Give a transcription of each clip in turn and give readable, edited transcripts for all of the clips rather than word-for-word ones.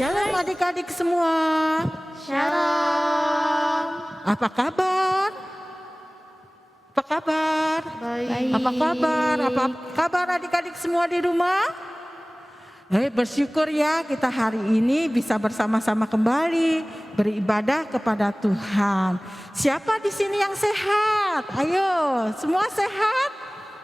Shalom adik-adik semua. Shalom. Apa kabar? Apa kabar? Baik. Apa kabar? Apa kabar adik-adik semua di rumah? Bersyukur ya kita hari ini bisa bersama-sama kembali beribadah kepada Tuhan. Siapa di sini yang sehat? Ayo, semua sehat?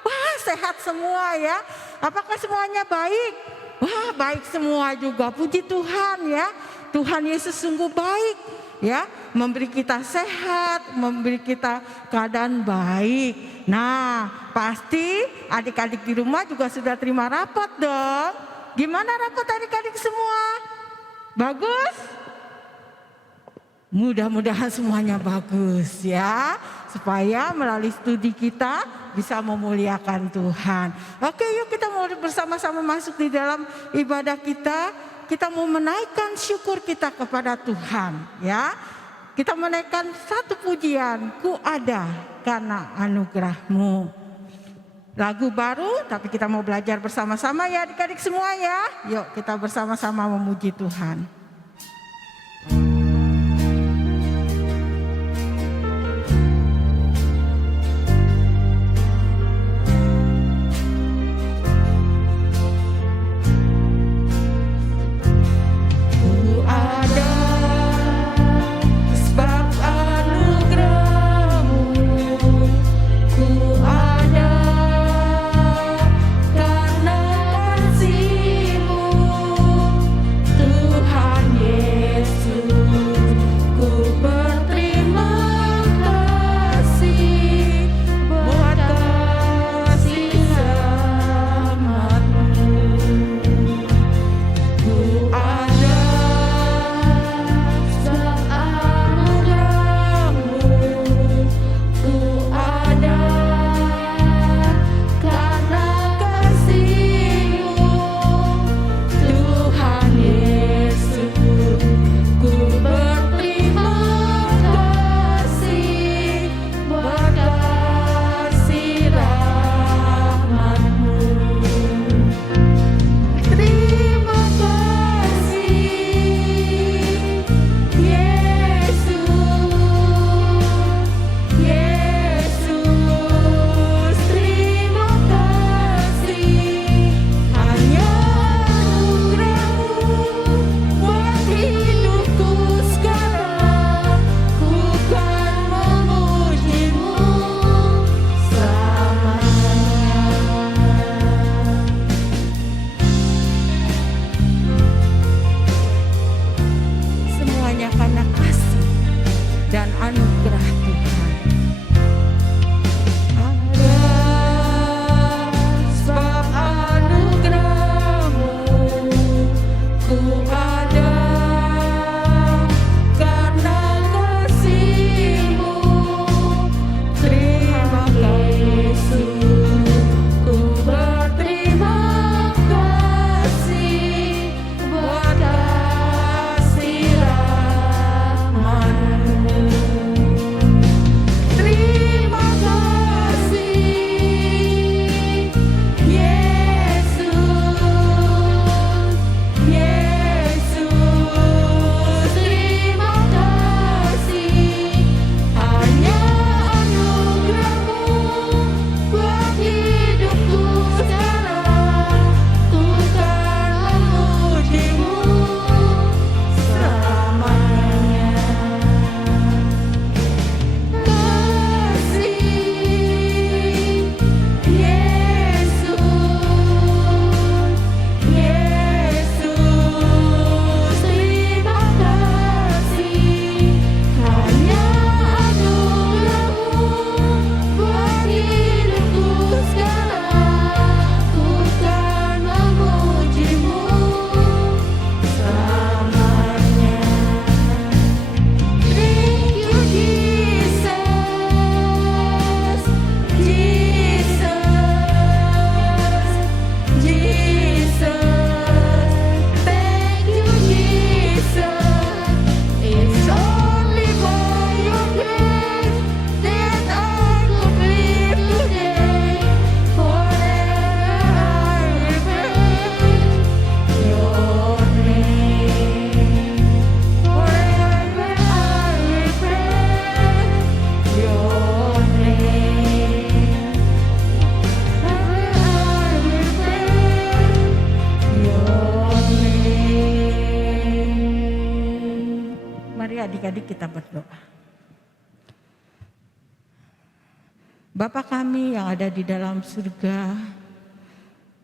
Wah, sehat semua ya. Apakah semuanya baik? Wah, baik semua juga. Puji Tuhan ya. Tuhan Yesus sungguh baik ya, memberi kita sehat, memberi kita keadaan baik. Nah, pasti adik-adik di rumah juga sudah terima rapot dong. Gimana rapot adik-adik semua? Bagus? Mudah-mudahan semuanya bagus ya, supaya melalui studi kita bisa memuliakan Tuhan. Oke, yuk kita mau bersama-sama masuk di dalam ibadah kita. Kita mau menaikkan syukur kita kepada Tuhan ya. Kita menaikkan satu pujian, ku ada karena anugerah-Mu. Lagu baru, tapi kita mau belajar bersama-sama ya adik-adik semua ya. Yuk kita bersama-sama memuji Tuhan. Tuhan adik-adik kita berdoa. Bapa kami yang ada di dalam surga,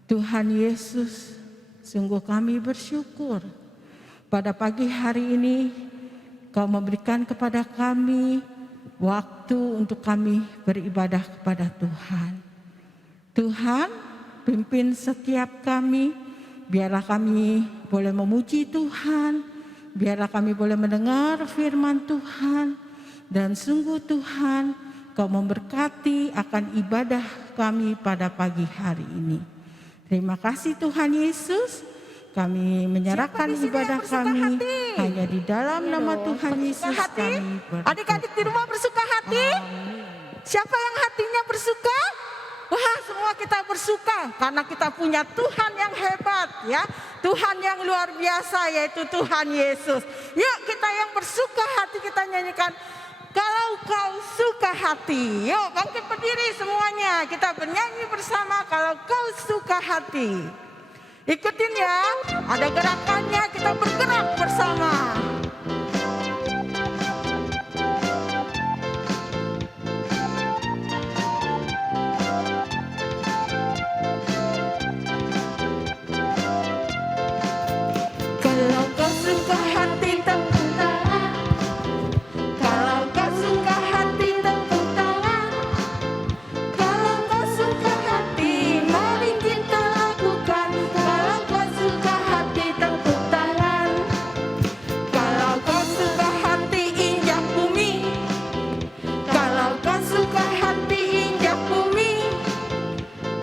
Tuhan Yesus, sungguh kami bersyukur pada pagi hari ini Kau memberikan kepada kami waktu untuk kami beribadah kepada Tuhan. Tuhan, pimpin setiap kami, biarlah kami boleh memuji Tuhan, biarlah kami boleh mendengar firman Tuhan, dan sungguh Tuhan, Kau memberkati akan ibadah kami pada pagi hari ini. Terima kasih Tuhan Yesus. Kami menyerahkan ibadah kami hanya di dalam nama Tuhan Yesus kami berdoa. Adik-adik di rumah bersuka hati? Siapa yang hatinya bersuka? Wah, semua kita bersuka karena kita punya Tuhan yang hebat ya. Tuhan yang luar biasa yaitu Tuhan Yesus. Yuk kita yang bersuka hati kita nyanyikan. Kalau kau suka hati. Yuk bangkit berdiri semuanya. Kita bernyanyi bersama kalau kau suka hati. Ikutin ya, ada gerakannya, kita bergerak bersama. Kalau kau suka hati tepuk tangan. Kalau kau suka hati tepuk tangan. Kalau kau suka hati mari kita lakukan. Kalau kau suka hati tepuk tangan. Kalau kau suka hati injak bumi. Kalau kau suka hati injak bumi.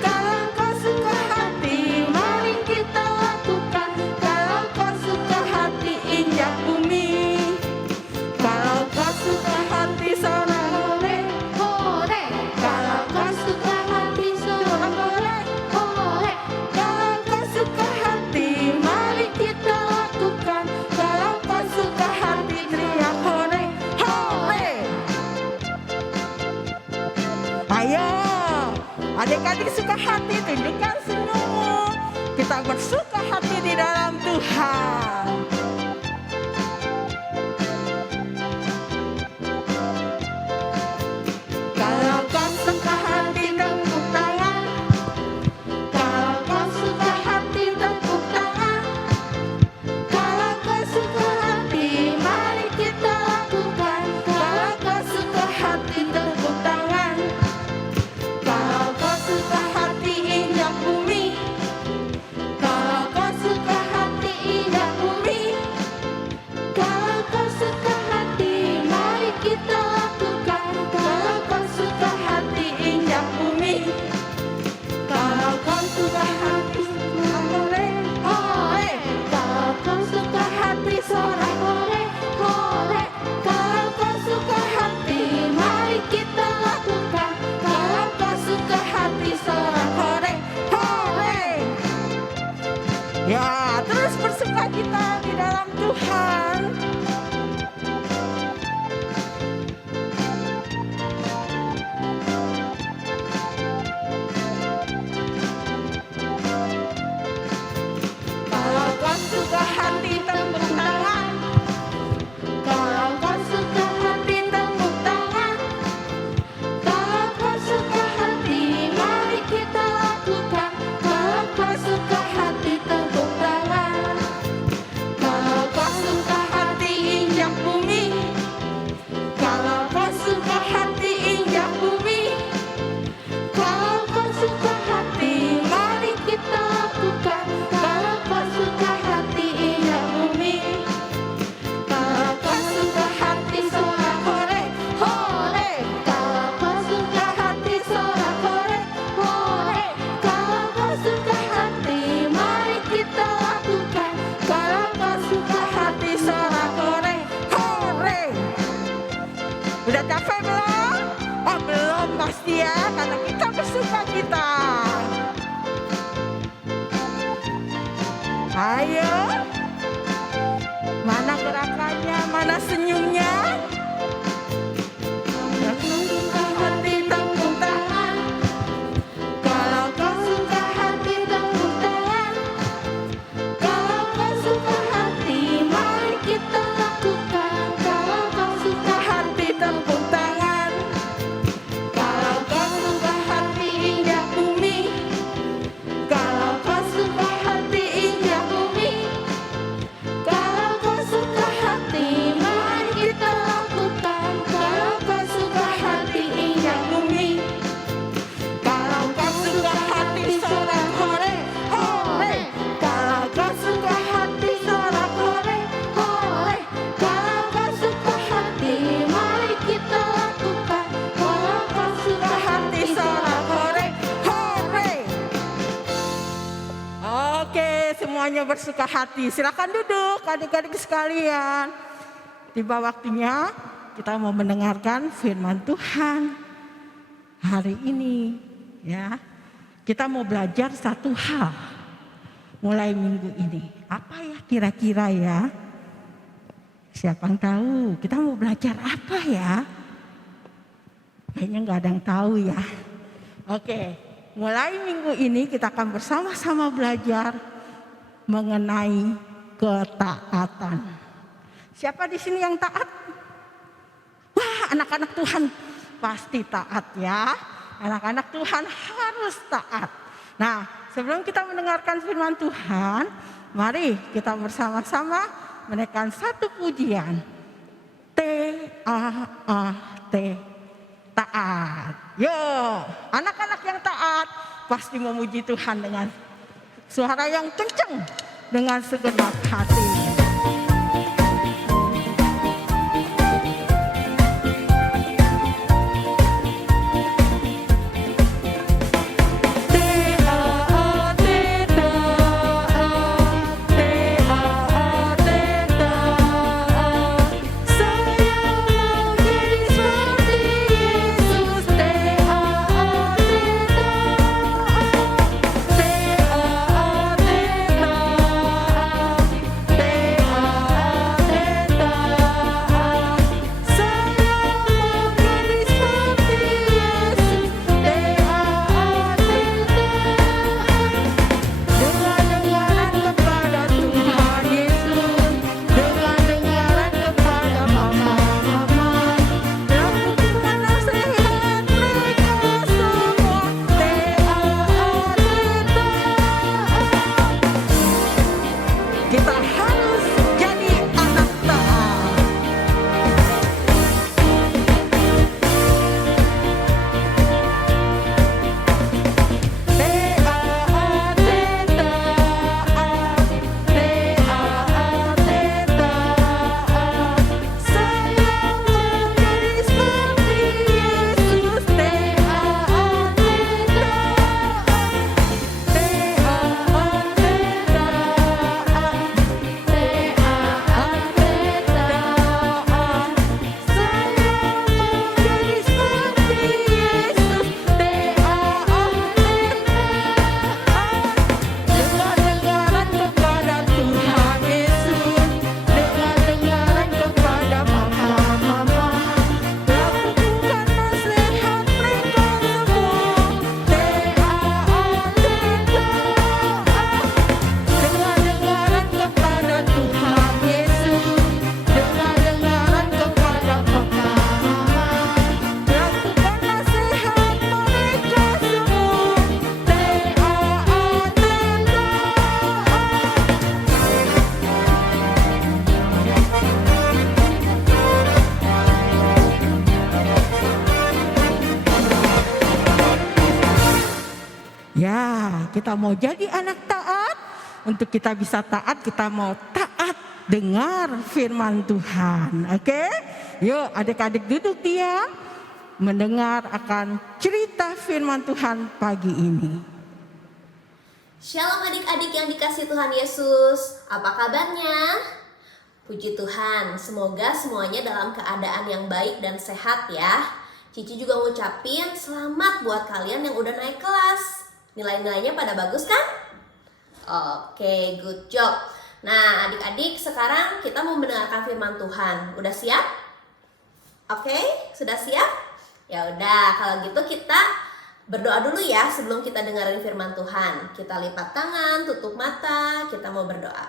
Kalau kau suka hati mari kita lakukan. Kalau kau suka hati injak bumi. Kalau kau suka hati sorak hore hore. Kalau kau suka hati sorak hore hore. Kalau kau suka hati mari kita lakukan. Kalau kau suka hati teriak hore hore. Ayo, adik-adik suka hati tunjukkan senyummu. Kita bersuka hati di dalam Tuhan. Kalau kau suka hati tepuk tangan. Kalau kau suka hati tepuk tangan. Kalau kau suka hati mari kita lakukan. Kalau kau suka hati tepuk tangan. Kalau kau suka hati injak bumi. Kalau kau suka hati injak semuanya bersuka hati. Silakan duduk adik-adik sekalian. Tiba waktunya kita mau mendengarkan firman Tuhan hari ini ya. Kita mau belajar satu hal mulai minggu ini. Apa ya kira-kira ya? Siapa yang tahu? Kita mau belajar apa ya? Kayaknya nggak ada yang tahu ya. Oke, mulai minggu ini kita akan bersama-sama belajar mengenai ketaatan. Siapa di sini yang taat? Wah, anak-anak Tuhan pasti taat ya. Anak-anak Tuhan harus taat. Nah, sebelum kita mendengarkan firman Tuhan, mari kita bersama-sama menaikkan satu pujian. T-A-A-T, taat. Yo, anak-anak yang taat pasti memuji Tuhan dengan suara yang kencang, dengan segenap hati. Kita mau jadi anak taat. Untuk kita bisa taat, kita mau taat dengar firman Tuhan. Oke? Yuk adik-adik duduk diam, mendengar akan cerita firman Tuhan pagi ini. Shalom adik-adik yang dikasih Tuhan Yesus. Apa kabarnya? Puji Tuhan, semoga semuanya dalam keadaan yang baik dan sehat ya. Cici juga ngucapin selamat buat kalian yang udah naik kelas. Nilai-nilainya pada bagus kan? Oke, good job. Nah, adik-adik sekarang kita mau mendengarkan firman Tuhan. Udah siap? Oke, sudah siap? Ya udah, kalau gitu kita berdoa dulu ya sebelum kita dengerin firman Tuhan. Kita lipat tangan, tutup mata, kita mau berdoa.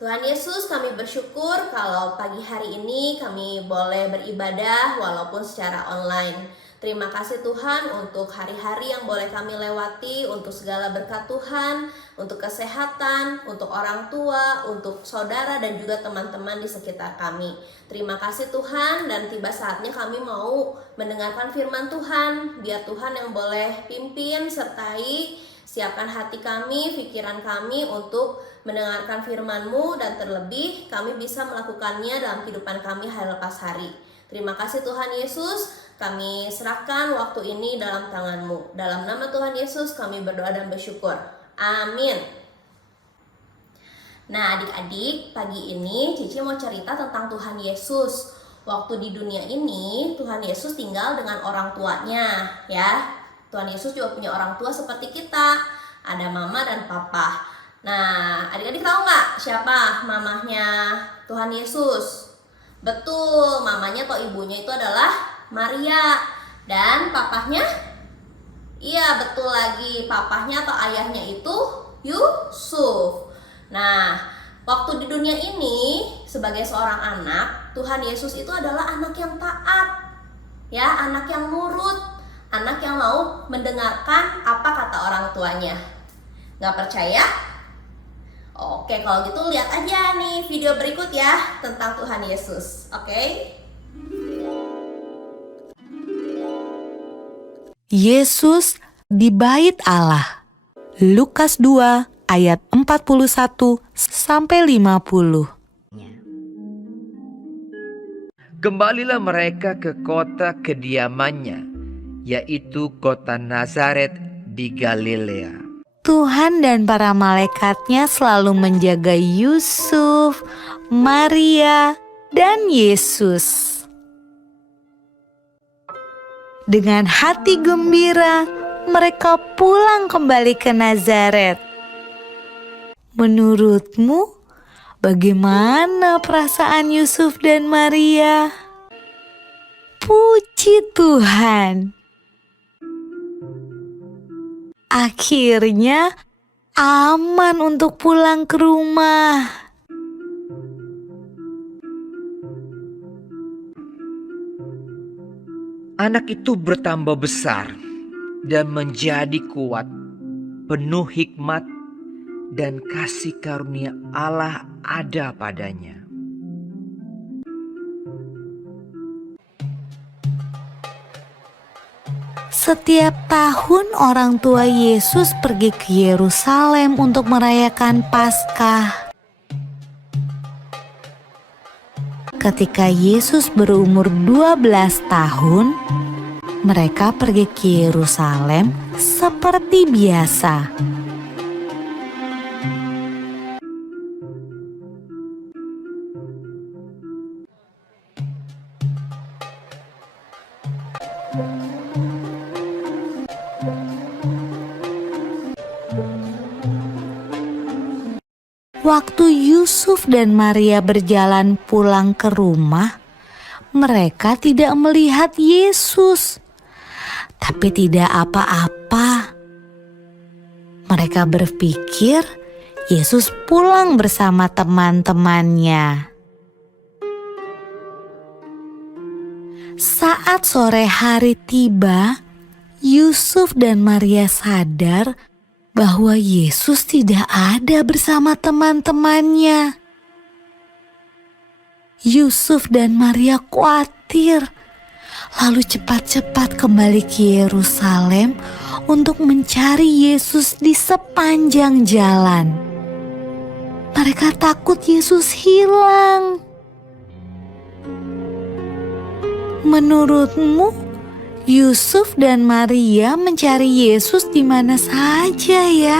Tuhan Yesus, kami bersyukur kalau pagi hari ini kami boleh beribadah walaupun secara online. Terima kasih Tuhan untuk hari-hari yang boleh kami lewati, untuk segala berkat Tuhan, untuk kesehatan, untuk orang tua, untuk saudara dan juga teman-teman di sekitar kami. Terima kasih Tuhan, dan tiba saatnya kami mau mendengarkan firman Tuhan. Biar Tuhan yang boleh pimpin, sertai, siapkan hati kami, pikiran kami untuk mendengarkan firman-Mu, dan terlebih kami bisa melakukannya dalam kehidupan kami hari lepas hari. Terima kasih Tuhan Yesus. Kami serahkan waktu ini dalam tangan-Mu. Dalam nama Tuhan Yesus kami berdoa dan bersyukur. Amin. Nah, adik-adik, pagi ini Cici mau cerita tentang Tuhan Yesus. Waktu di dunia ini, Tuhan Yesus tinggal dengan orang tuanya, ya. Tuhan Yesus juga punya orang tua seperti kita. Ada mama dan papa. Nah, adik-adik tahu nggak siapa mamahnya Tuhan Yesus? Betul, mamanya atau ibunya itu adalah Maria. Dan papahnya? Iya, betul lagi. Papahnya atau ayahnya itu Yusuf. Nah, waktu di dunia ini sebagai seorang anak, Tuhan Yesus itu adalah anak yang taat, ya, anak yang nurut, anak yang mau mendengarkan apa kata orang tuanya. Gak percaya? Oke, kalau gitu lihat aja nih video berikut ya tentang Tuhan Yesus. Oke? Yesus di bait Allah. Lukas 2 ayat 41 sampai 50. Kembalilah mereka ke kota kediamannya, yaitu kota Nazaret di Galilea. Tuhan dan para malaikatnya selalu menjaga Yusuf, Maria, dan Yesus. Dengan hati gembira, mereka pulang kembali ke Nazaret. Menurutmu, bagaimana perasaan Yusuf dan Maria? Puji Tuhan! Akhirnya aman untuk pulang ke rumah. Anak itu bertambah besar dan menjadi kuat, penuh hikmat dan kasih karunia Allah ada padanya. Setiap tahun orang tua Yesus pergi ke Yerusalem untuk merayakan Paskah. Ketika Yesus berumur 12 tahun, mereka pergi ke Yerusalem seperti biasa. Waktu Yusuf dan Maria berjalan pulang ke rumah, mereka tidak melihat Yesus. Tapi tidak apa-apa. Mereka berpikir Yesus pulang bersama teman-temannya. Saat sore hari tiba, Yusuf dan Maria sadar bahwa Yesus tidak ada bersama teman-temannya. Yusuf dan Maria khawatir, lalu cepat-cepat kembali ke Yerusalem untuk mencari Yesus di sepanjang jalan. Mereka takut Yesus hilang. Menurutmu, Yusuf dan Maria mencari Yesus di mana saja ya?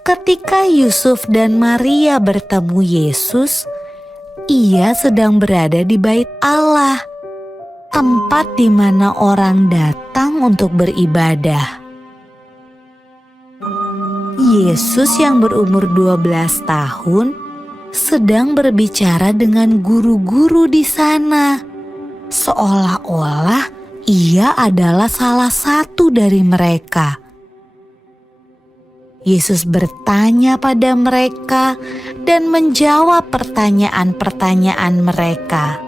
Ketika Yusuf dan Maria bertemu Yesus, ia sedang berada di bait Allah, tempat di mana orang datang untuk beribadah. Yesus yang berumur 12 tahun sedang berbicara dengan guru-guru di sana, seolah-olah ia adalah salah satu dari mereka. Yesus bertanya pada mereka dan menjawab pertanyaan-pertanyaan mereka.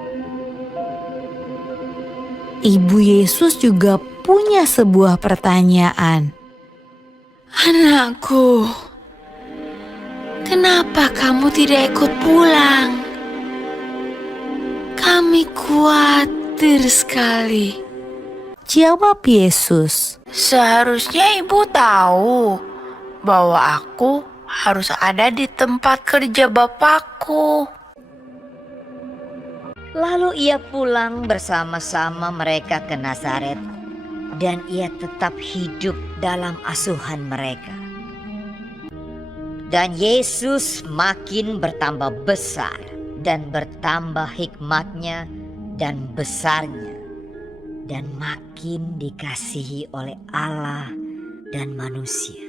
Ibu Yesus juga punya sebuah pertanyaan. Anakku, kenapa kamu tidak ikut pulang? Kami khawatir sekali. Jawab Yesus. Seharusnya ibu tahu bahwa aku harus ada di tempat kerja Bapakku. Lalu ia pulang bersama-sama mereka ke Nazaret dan ia tetap hidup dalam asuhan mereka. Dan Yesus makin bertambah besar dan bertambah hikmatnya dan besarnya, dan makin dikasihi oleh Allah dan manusia.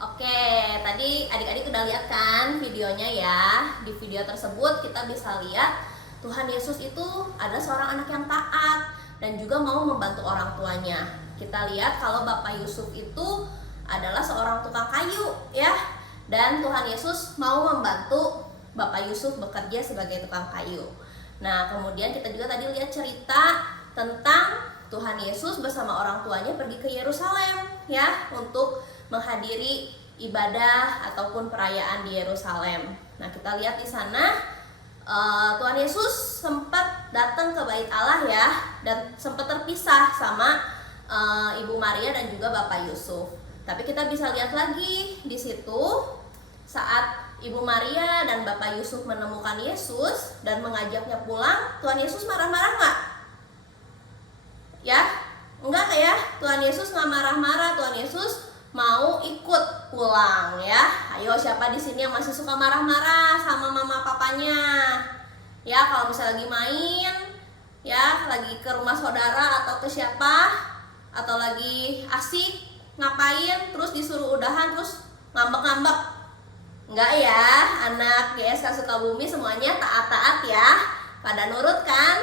Oke, tadi adik-adik udah lihat kan videonya ya. Di video tersebut kita bisa lihat Tuhan Yesus itu adalah seorang anak yang taat dan juga mau membantu orang tuanya. Kita lihat kalau Bapak Yusuf itu adalah seorang tukang kayu ya. Dan Tuhan Yesus mau membantu Bapak Yusuf bekerja sebagai tukang kayu. Nah, kemudian kita juga tadi lihat cerita tentang Tuhan Yesus bersama orang tuanya pergi ke Yerusalem ya untuk menghadiri ibadah ataupun perayaan di Yerusalem. Nah, kita lihat di sana Tuhan Yesus sempat datang ke Bait Allah ya, dan sempat terpisah sama Ibu Maria dan juga Bapak Yusuf. Tapi kita bisa lihat lagi di situ saat Ibu Maria dan Bapak Yusuf menemukan Yesus dan mengajaknya pulang, Tuhan Yesus marah-marah nggak? Ya, enggak ya? Tuhan Yesus nggak marah-marah. Tuhan Yesus mau ikut pulang ya. Ayo, siapa di sini yang masih suka marah-marah sama mama papanya? Ya, kalau misalnya lagi main, ya lagi ke rumah saudara atau ke siapa, atau lagi asik ngapain, terus disuruh udahan, terus ngambek-ngambek. Enggak ya, anak GSK Sukabumi semuanya taat-taat ya. Pada nurut kan?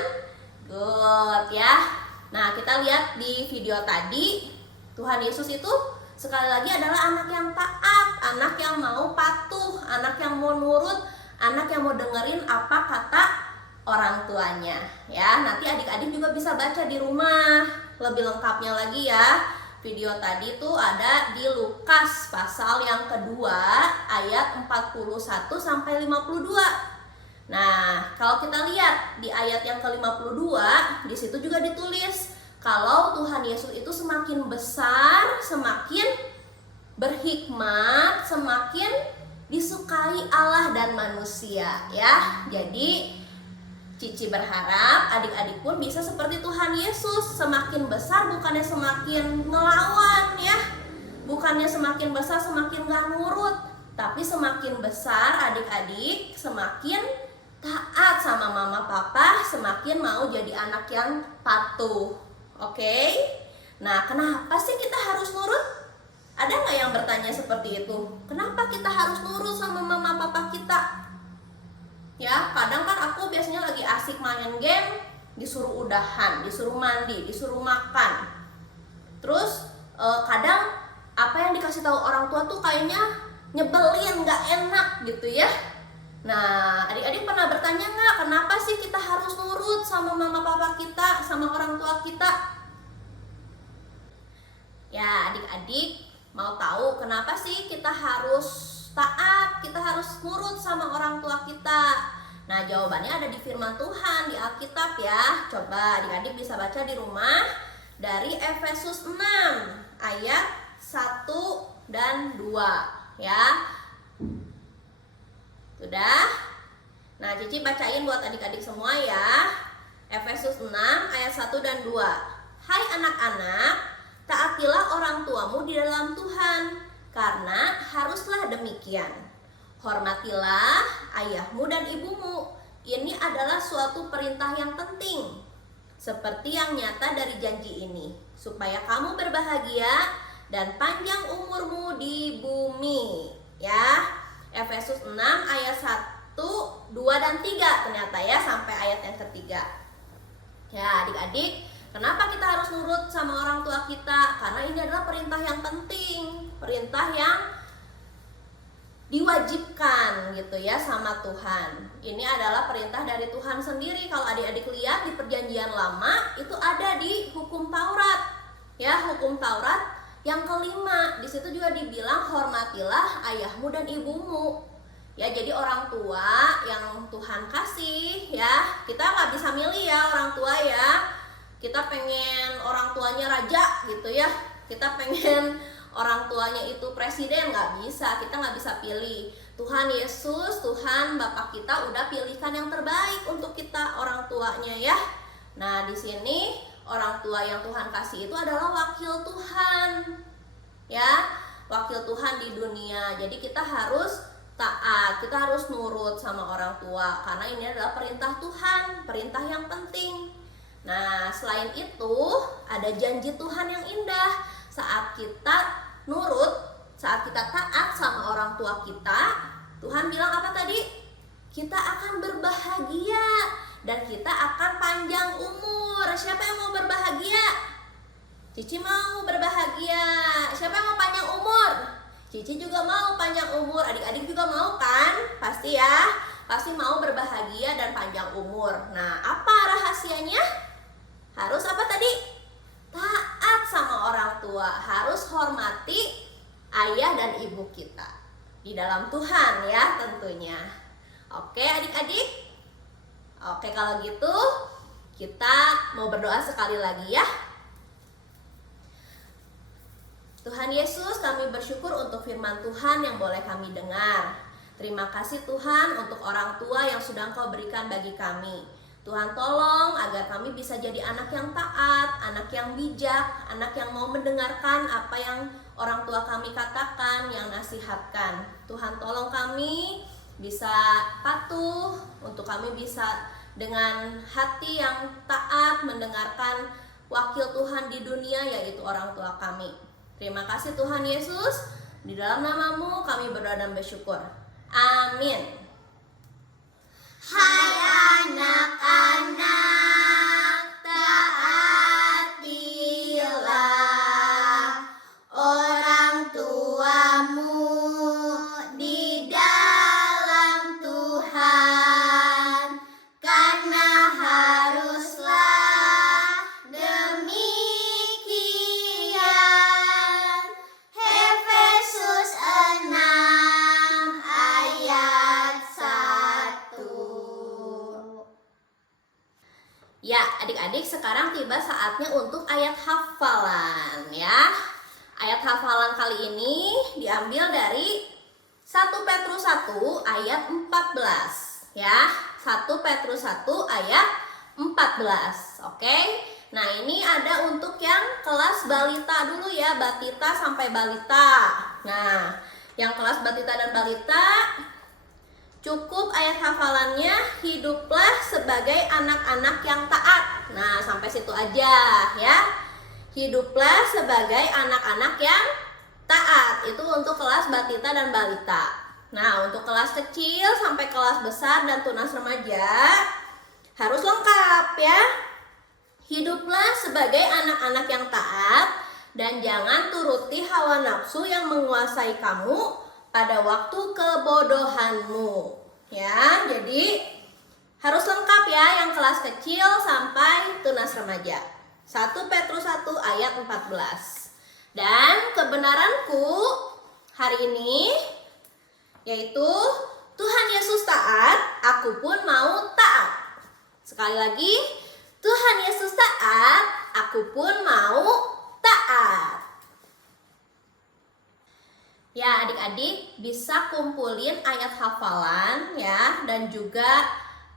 Good ya. Nah, kita lihat di video tadi, Tuhan Yesus itu sekali lagi adalah anak yang taat, anak yang mau patuh, anak yang mau nurut, anak yang mau dengerin apa kata orang tuanya ya. Nanti adik-adik juga bisa baca di rumah lebih lengkapnya lagi ya. Video tadi tuh ada di Lukas pasal yang kedua ayat 41 sampai 52. Nah, kalau kita lihat di ayat yang ke-52, di situ juga ditulis kalau Tuhan Yesus itu semakin besar, semakin berhikmat, semakin disukai Allah dan manusia ya. Jadi Cici berharap adik-adik pun bisa seperti Tuhan Yesus, semakin besar bukannya semakin ngelawan ya, bukannya semakin besar semakin gak nurut, tapi semakin besar adik-adik semakin taat sama mama papa, semakin mau jadi anak yang patuh. Oke? Nah, kenapa sih kita harus nurut? Ada nggak yang bertanya seperti itu? Kenapa kita harus nurut sama mama papa kita? Ya, kadang kan aku biasanya lagi asik main game, disuruh udahan, disuruh mandi, disuruh makan. Terus kadang apa yang dikasih tahu orang tua tuh kayaknya nyebelin, nggak enak gitu ya. Nah, adik-adik pernah bertanya nggak, kenapa sih kita harus nurut sama mama papa kita, sama orang tua kita? Ya, adik-adik mau tahu kenapa sih kita harus taat, kita harus nurut sama orang tua kita? Nah, jawabannya ada di firman Tuhan di Alkitab ya. Coba adik-adik bisa baca di rumah dari Efesus 6 ayat 1 dan 2 ya. Sudah? Nah, Cici bacain buat adik-adik semua ya. Efesus 6 ayat 1 dan 2. Hai anak-anak, taatilah orang tuamu di dalam Tuhan, karena haruslah demikian. Hormatilah ayahmu dan ibumu. Ini adalah suatu perintah yang penting, seperti yang nyata dari janji ini, supaya kamu berbahagia dan panjang umurmu di bumi. Ya, Efesus 6 ayat 1, 2, dan 3 ternyata ya, sampai ayat yang ketiga. Ya, adik-adik, kenapa kita harus nurut sama orang tua kita? Karena ini adalah perintah yang penting, perintah yang diwajibkan gitu ya sama Tuhan. Ini adalah perintah dari Tuhan sendiri. Kalau adik-adik lihat di Perjanjian Lama itu ada di hukum Taurat. Ya, hukum Taurat yang kelima. Di situ juga dibilang hormatilah ayahmu dan ibumu. Ya, jadi orang tua yang Tuhan kasih ya. Kita nggak bisa milih ya orang tua ya. Kita pengen orang tuanya raja gitu ya. Kita pengen orang tuanya itu presiden, nggak bisa, kita nggak bisa pilih. Tuhan Yesus, Tuhan Bapak kita udah pilihkan yang terbaik untuk kita orang tuanya ya. Nah, di sini orang tua yang Tuhan kasih itu adalah wakil Tuhan. Ya, wakil Tuhan di dunia. Jadi kita harus taat, kita harus nurut sama orang tua karena ini adalah perintah Tuhan, perintah yang penting. Nah, selain itu ada janji Tuhan yang indah. Saat kita nurut, saat kita taat sama orang tua kita, Tuhan bilang apa tadi? Kita akan berbahagia dan kita akan panjang umur. Siapa yang mau berbahagia? Cici mau berbahagia. Siapa yang mau panjang umur? Cici juga mau panjang umur. Adik-adik juga mau kan? Pasti ya. Pasti mau berbahagia dan panjang umur. Nah, apa rahasianya? Harus apa tadi? Taat sama orang tua. Harus hormati ayah dan ibu kita. Di dalam Tuhan ya tentunya. Oke adik-adik. Oke, kalau gitu kita mau berdoa sekali lagi ya. Tuhan Yesus, kami bersyukur untuk firman Tuhan yang boleh kami dengar. Terima kasih Tuhan untuk orang tua yang sudah Engkau berikan bagi kami. Tuhan tolong agar kami bisa jadi anak yang taat, anak yang bijak, anak yang mau mendengarkan apa yang orang tua kami katakan, yang nasihatkan. Tuhan tolong kami bisa patuh, untuk kami bisa dengan hati yang taat mendengarkan wakil Tuhan di dunia, yaitu orang tua kami. Terima kasih Tuhan Yesus, di dalam nama-Mu kami berdoa dan bersyukur. Amin. Hai anak-anak, taatilah orang tuamu di dalam Tuhan, karena haruslah demikian. Efesus 6 ayat 1. Ya, adik-adik, sekarang tiba saatnya untuk ayat hafalan ya. Ayat hafalan kali ini diambil dari 1 Petrus 1 ayat 14 ya. 1 Petrus 1 ayat 14. Oke. Nah, ini ada untuk yang kelas balita dulu ya, batita sampai balita. Nah, yang kelas batita dan balita cukup ayat hafalannya, hiduplah sebagai anak-anak yang taat. Nah, sampai situ aja ya. Hiduplah sebagai anak-anak yang taat. Itu untuk kelas batita dan balita. Nah, untuk kelas kecil sampai kelas besar dan tunas remaja harus lengkap ya. Hiduplah sebagai anak-anak yang taat dan jangan turuti hawa nafsu yang menguasai kamu pada waktu kebodohanmu. Ya, jadi harus lengkap ya yang kelas kecil sampai tunas remaja. 1 Petrus 1 ayat 14. Dan kebenaranku hari ini yaitu Tuhan Yesus taat, aku pun mau taat. Sekali lagi, Tuhan Yesus taat, aku pun mau taat. Ya, adik-adik bisa kumpulin ayat hafalan ya, dan juga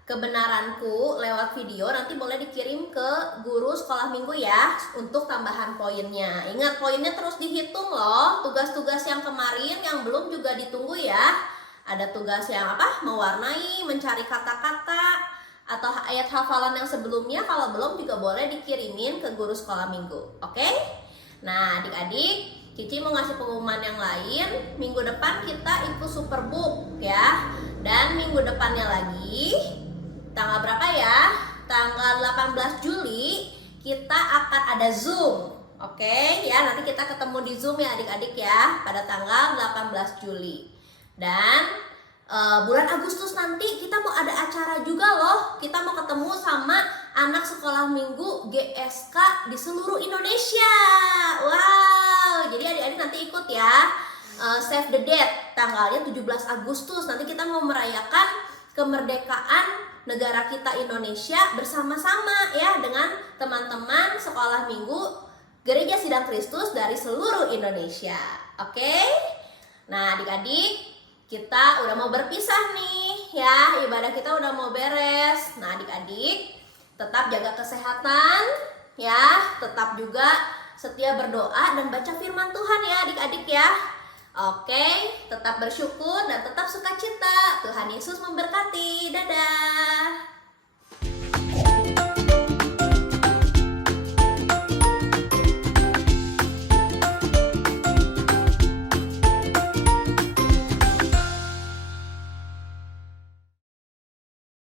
kebenaranku lewat video. Nanti boleh dikirim ke guru sekolah minggu ya untuk tambahan poinnya. Ingat, poinnya terus dihitung loh. Tugas-tugas yang kemarin yang belum juga ditunggu ya. Ada tugas yang apa? Mewarnai, mencari kata-kata, atau ayat hafalan yang sebelumnya. Kalau belum juga boleh dikirimin ke guru sekolah minggu. Oke? Nah, adik-adik, Cici mau ngasih pengumuman yang lain. Minggu depan kita ikut Superbook ya. Dan minggu depannya lagi, tanggal berapa ya? Tanggal 18 Juli kita akan ada Zoom. Oke ya, nanti kita ketemu di Zoom ya adik-adik ya, pada tanggal 18 Juli. Dan bulan Agustus nanti kita mau ada acara juga loh. Kita mau ketemu sama anak sekolah minggu GSK di seluruh Indonesia. Wow, jadi adik-adik nanti ikut ya. Save the date, tanggalnya 17 Agustus. Nanti kita mau merayakan kemerdekaan negara kita Indonesia bersama-sama ya, dengan teman-teman sekolah minggu Gereja Sidang Kristus dari seluruh Indonesia. Oke? Nah, adik-adik, kita udah mau berpisah nih ya, ibadah kita udah mau beres. Nah, adik-adik tetap jaga kesehatan ya. Tetap juga setia berdoa dan baca firman Tuhan ya adik-adik ya. Oke, tetap bersyukur dan tetap sukacita. Tuhan Yesus memberkati. Dadah.